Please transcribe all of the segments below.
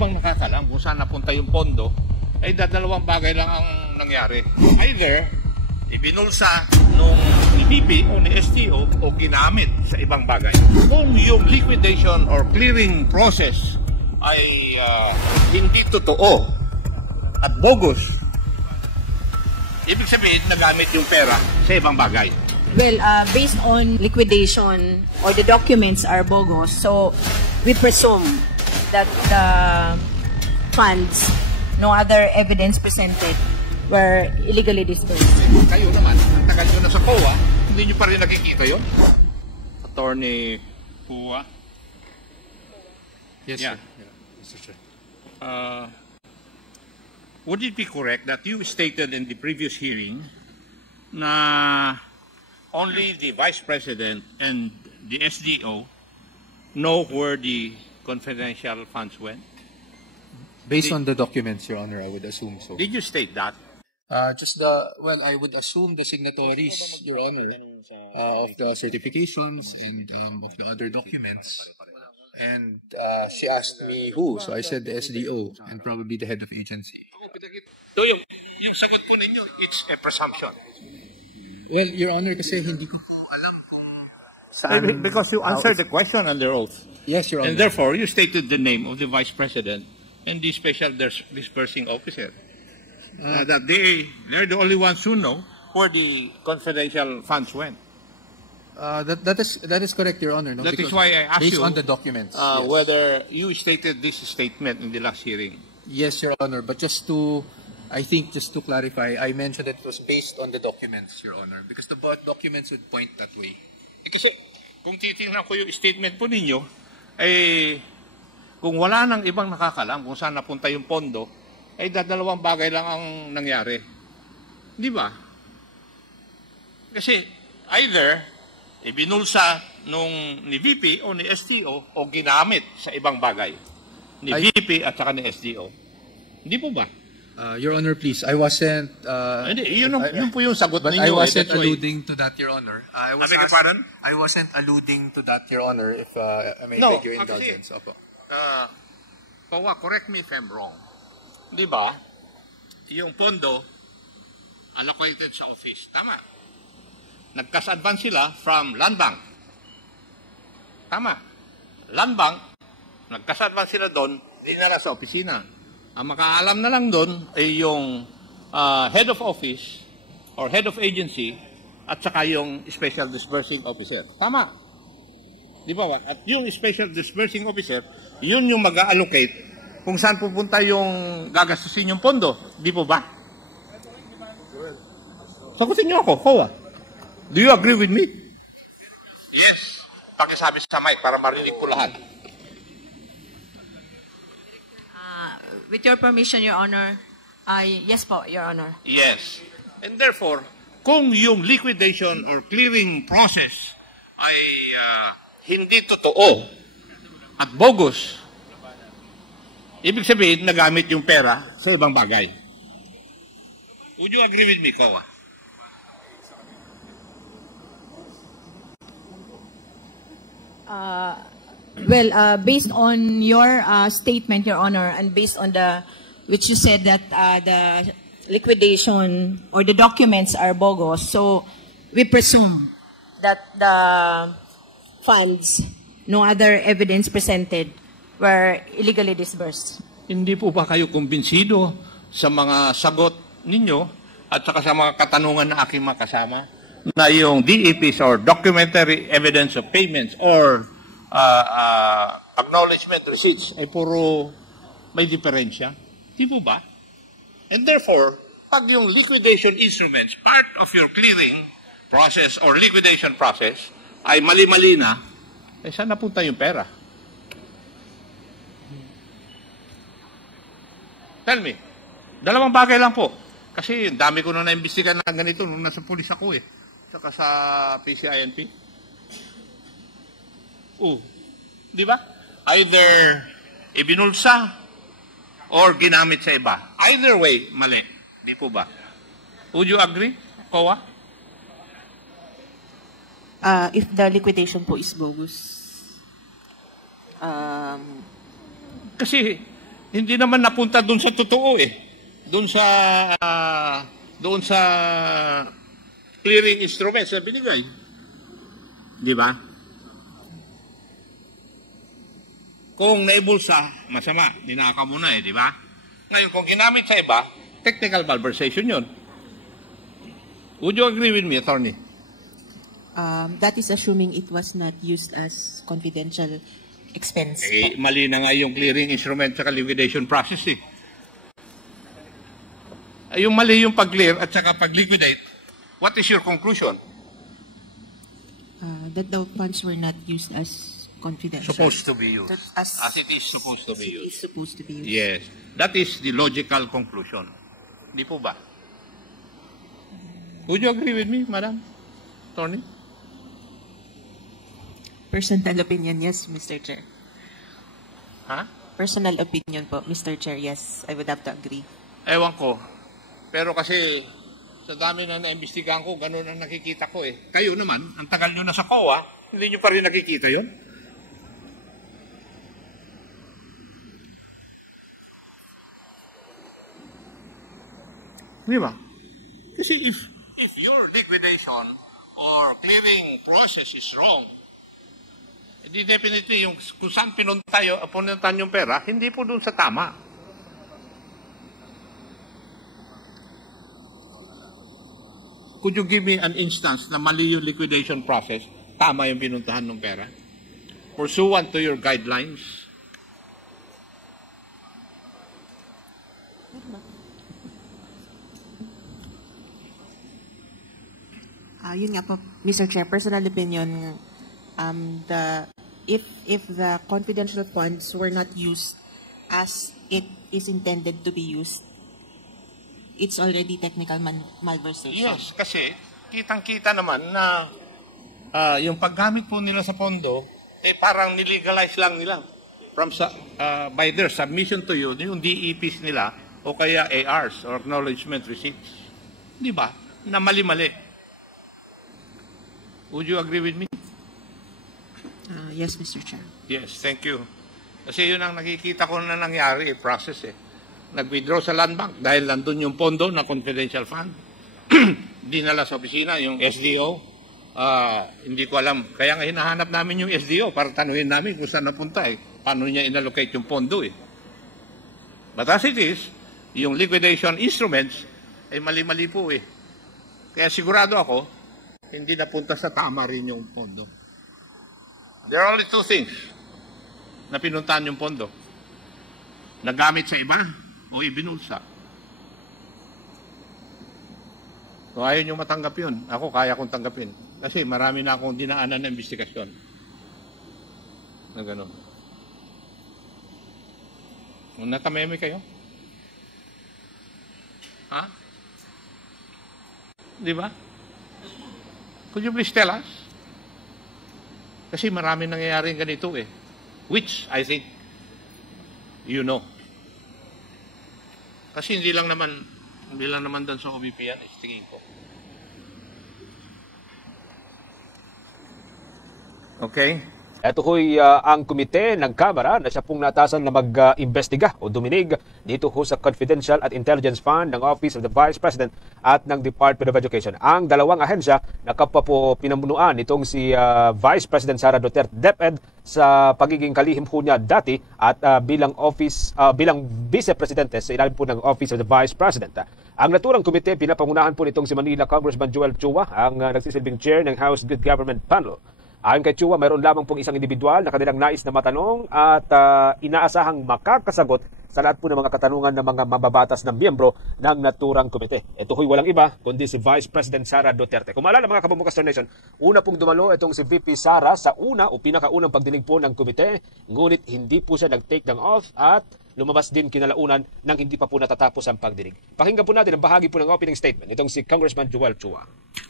ibang nakakalam kung saan napunta yung pondo, ay dadalawang bagay lang ang nangyari. Either ibinulsa nung ni BP o ni STO o ginamit sa ibang bagay. Kung yung liquidation or clearing process ay hindi totoo at bogus, ibig sabihin nagamit yung pera sa ibang bagay. Well, based on liquidation or the documents are bogus, so we presume that the funds, no other evidence presented, were illegally disbursed. Kayo naman, ang tagal nyo na sa COA, hindi nyo pa rin nakikita yun? Attorney Pua? Yes, yeah. sir. Yeah, Mr. Chair. Would it be correct that you stated in the previous hearing na only the Vice President and the SDO know where the confidential funds went? Based on the documents, Your Honor, I would assume so. Did you state that? Well, I would assume the signatories, Your Honor, of the certifications and of the other documents. And she asked me who, so I said the SDO and probably the head of agency. So yung sagot po ninyo, it's a presumption. Well, Your Honor, kasi hindi ko po alam kung saan... Because you answered the question under oath. Yes, Your Honor. And therefore, you stated the name of the Vice President and the Special Disbursing Officer. That they're the only ones who know where the confidential funds went. That is correct, Your Honor. No? That is why I asked based you on the documents, yes. Whether you stated this statement in the last hearing. Yes, Your Honor. But just to clarify, I mentioned that it was based on the documents, Your Honor, because the documents would point that way. Kasi kung titingnan ko yung statement po ninyo, kung wala nang ibang nakakalam kung saan napunta yung pondo, ay dadalawang bagay lang ang nangyari. Di ba? Kasi either ibinulsa nung ni VP o ni STO o ginamit sa ibang bagay. Ni VP at saka ni STO. Hindi po ba? Your Honor, please, I wasn't... Hindi, yun po yung sagot but ninyo. I wasn't alluding to that, Your Honor. I wasn't alluding to that, Your Honor, if I may beg your indulgence. Opo. Correct me if I'm wrong. Di ba? Yung pondo allocated sa office. Tama. Nag-cash advance sila from Land Bank. Tama. Land Bank, nag-cash advance sila doon, dinala sa opisina. Ang makaalam na lang doon ay yung head of office or head of agency at saka yung special disbursing officer. Tama. Di ba? At yung special disbursing officer, yun yung mag-allocate kung saan pupunta yung gagastusin yung pondo. Di po ba? Sagutin niyo ako, COA. Do you agree with me? Yes. Pakisabi sa mic para marinig po lahat. With your permission, Your Honor, yes po, Your Honor. Yes. And therefore, kung yung liquidation or clearing process ay hindi totoo at bogus, ibig sabihin, nagamit yung pera sa ibang bagay. Would you agree with me, COA? Well, based on your statement, Your Honor, and based on which you said that the liquidation or the documents are bogus, so we presume that the funds, no other evidence presented, were illegally disbursed. Hindi po ba kayo kumbinsido sa mga sagot ninyo at saka sa mga katanungan na aking makasama na yung DEPs or documentary evidence of payments or acknowledgement receipts ay puro may diferensya? Di po ba? And therefore, pag yung liquidation instruments, part of your clearing process or liquidation process, ay mali-mali na, ay saan napunta yung pera? Tell me. Dalawang bagay lang po. Kasi dami ko na naimbestigan na ganito nung nasa pulis ako eh. Saka sa PCINP. Di ba? Either ibinulsa or ginamit sa iba. Either way, mali. Di po ba? Would you agree, COA? If the liquidation po is bogus. Kasi Hindi naman napunta doon sa totoo eh. Doon sa clearing instruments na binigay. Di ba? Kung naibulsa, masama. Dinaka mo na eh, di ba? Ngayon, kung ginamit sa iba, technical malversation yun. Would you agree with me, Attorney? That is assuming it was not used as confidential expense. Eh, mali na nga yung clearing instrument sa liquidation process eh. Ay, yung mali yung pag-clear at saka pag-liquidate, what is your conclusion? That the funds were not used as confidential. Supposed to be used. That As it is supposed to be it used. is supposed to be used. Yes. That is the logical conclusion. Di po ba? Would you agree with me, Madam Attorney? Personal opinion, yes, Mr. Chair. Ha? Personal opinion po, Mr. Chair, yes, I would have to agree. Ewan ko. Pero kasi sa dami na naimbestigahan ko, ganun ang nakikita ko eh. Kayo naman, ang tagal nyo na sa COA, hindi nyo pa rin nakikita yun? Di ba? Kasi if your liquidation or clearing process is wrong, hindi definitely yung kung saan pinuntan yung pera, hindi po doon sa tama. Could you give me an instance na mali yung liquidation process, tama yung pinuntahan ng pera? Pursuant to your guidelines. Yun nga po, Mr. Chair, personal opinion, if the confidential funds were not used as it is intended to be used, it's already technical malversation. Yes, kasi kitang-kita naman na yung paggamit po nila sa pondo, eh parang nilegalize lang nila by their submission to you, yung DEPs nila o kaya ARs or acknowledgement receipts. Di ba? Na mali-mali. Would you agree with me? Yes, Mr. Chair. Yes, thank you. Kasi yun ang nakikita ko na nangyari, process eh. Nag-withdraw sa land bank dahil nandun yung pondo na confidential fund. Dinala sa opisina yung SDO. Hindi ko alam. Kaya nga hinahanap namin yung SDO para tanuhin namin kung saan napunta eh. Paano niya inallocate yung pondo eh. But as it is, yung liquidation instruments ay mali-mali po eh. Kaya sigurado ako, hindi napunta sa tama rin yung pondo. There are only two things na pinuntahan yung pondo. Nagamit sa iba o ibinulsa. So ayaw nyo matanggap yun. Ako kaya kong tanggapin. Kasi marami na akong dinaanan na investigasyon. Na gano'n. Natameme kayo? Ha? Di ba? Could you please tell us? Kasi marami nangyayaring ganito eh. Which, I think, you know. Kasi hindi lang naman doon sa OBP yan, tingin ko. Okay? Ito ho'y ang komite ng Kamara na siya pong natasan na mag-imbestiga o duminig dito ho sa Confidential at Intelligence Fund ng Office of the Vice President at ng Department of Education. Ang dalawang ahensya na kapwa po pinamunuan itong si Vice President Sara Duterte DepEd sa pagiging kalihim ho niya dati at bilang Vice Presidente sa ilalim po ng Office of the Vice President. Ang naturang komite, pinapangunahan po nitong si Manila Congressman Joel Chua, ang nagsisilbing chair ng House Good Government Panel. Ayon kay Chua, mayroon lamang pong isang individual na kanilang nais na matanong at inaasahang makakasagot sa lahat po ng mga katanungan ng mga mababatas na miyembro ng naturang komite. Ito ho'y walang iba kundi si Vice President Sara Duterte. Kung maalala mga kabumukas Nation, una pong dumalo itong si VP Sara sa una o pinakaunang pagdinig po ng komite, ngunit hindi po siya nag-take ng oath at lumabas din kinalaunan nang hindi pa po natatapos ang pagdinig. Pakinggan po natin ang bahagi po ng opening statement itong si Congressman Joel Chua.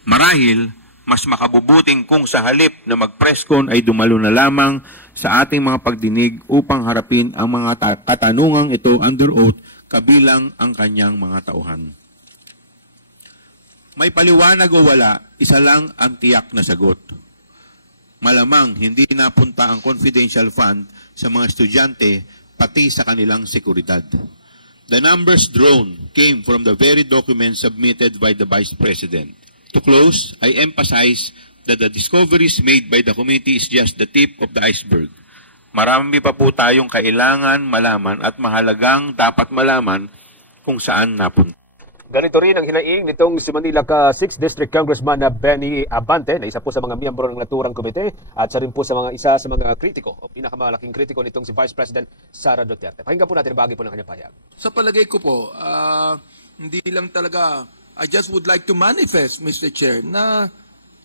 Marahil, mas makabubuting kung sa halip na mag-presscon ay dumalo na lamang sa ating mga pagdinig upang harapin ang mga katanungang ito under oath kabilang ang kanyang mga tauhan. May paliwanag o wala, isa lang ang tiyak na sagot. Malamang hindi napunta ang confidential fund sa mga estudyante pati sa kanilang seguridad. The numbers drawn came from the very documents submitted by the Vice President. To close, I emphasize that the discoveries made by the committee is just the tip of the iceberg. Marami pa po tayong kailangan malaman at mahalagang dapat malaman kung saan napunta. Ganito rin ang hinaing nitong si Manila 6th District Congressman na Benny Abante, na isa po sa mga miyembro ng naturang komite at isa sa mga kritiko o pinakamalaking kritiko nitong si Vice President Sara Duterte. Pakinggan po natin ang bahagi po ng kanyang pahayag. Sa palagay ko po, hindi lang talaga, I just would like to manifest, Mr. Chair, na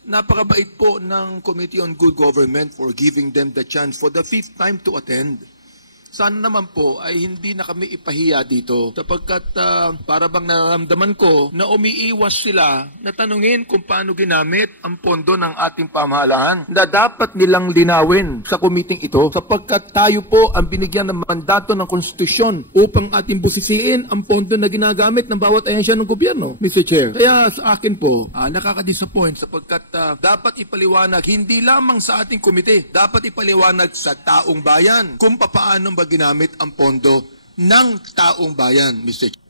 napakabait po ng Committee on Good Government for giving them the chance for the 5th time to attend. Sana naman po ay hindi na kami ipahiya dito sapagkat para bang nararamdaman ko na umiiwas sila na tanungin kung paano ginamit ang pondo ng ating pamahalaan na dapat nilang linawin sa committee ito sapagkat tayo po ang binigyan ng mandato ng konstitusyon upang ating busisiin ang pondo na ginagamit ng bawat ahensya ng gobyerno, Mr. Chair. Kaya sa akin po, nakaka-disappoint sapagkat dapat ipaliwanag hindi lamang sa ating komite, dapat ipaliwanag sa taong bayan kung paano ba ginamit ang pondo ng taong bayan, Mr. Chair.